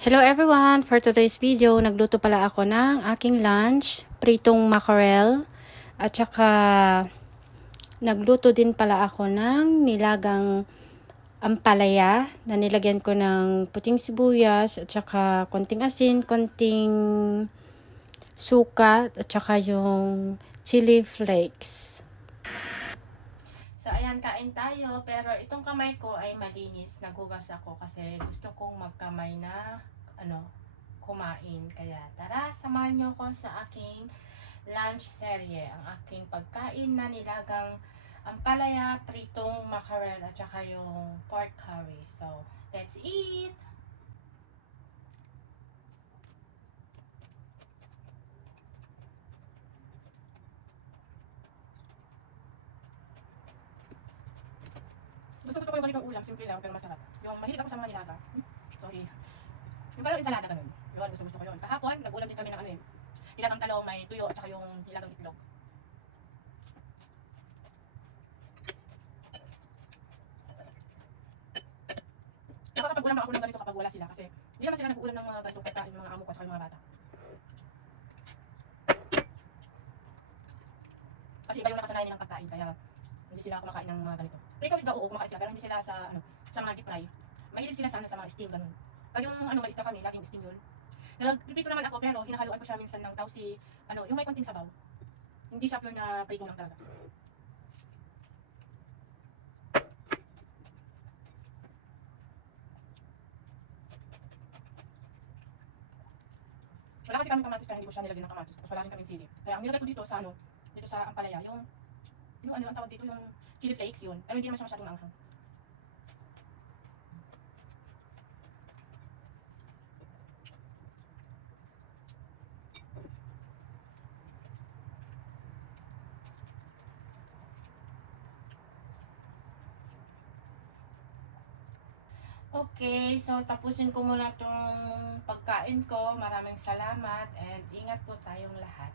Hello everyone! For today's video, nagluto pala ako ng aking lunch, pritong mackerel, at saka nagluto din pala ako ng nilagang ampalaya na nilagyan ko ng puting sibuyas at saka konting asin, konting suka at saka yung chili flakes. So ayan, kain tayo, pero itong kamay ko ay malinis. Nagugas ako kasi gusto kong magkamay na kumain. Kaya tara, samahan nyo ko sa aking lunch serye. Ang aking pagkain na nilagang ampalaya, pritong mackerel at saka yung pork curry. So, let's eat! Gusto ko yung ganitong ulam, simple lang pero masarap. Yung mahilig ako sa mga nilaga. Sorry. Yung parang ensalada ganun. Yun, gusto ko yun. Kahapon, nag-ulam din kami ng nilagang talong, may tuyo at saka yung nilagang itlog. Nakakapag-ulam ako ng ganito kapag wala sila kasi hindi naman sila nag-ulam ng mga ganitong pagkain, yung mga amo ko at saka yung mga bata. Kasi iba yung nakasanayan nilang pagkain kaya hindi sila kumakain ng mga ganito. Pero ikaw isda, oo, kumakain sila pero hindi sila sa mga deep fry. Mahilig sila sa mga steam ganun. Pag yung may isda kami, laging steam yun. Nag-prepare naman ako pero hinahaluan ko siya minsan ng tausi, yung may konting sabaw. Hindi siya pure na prito lang talaga. Wala kasi kami kamatis kaya hindi ko siya nilagyan ng kamatis. Tapos wala rin kami sili. Kaya ang nilagay ko dito sa dito sa ampalaya, yung ang tawag dito, yung chili flakes yun. Pero hindi naman siya masyadong anghang. Okay, so tapusin ko muna tong pagkain ko. Maraming salamat and ingat po tayong lahat.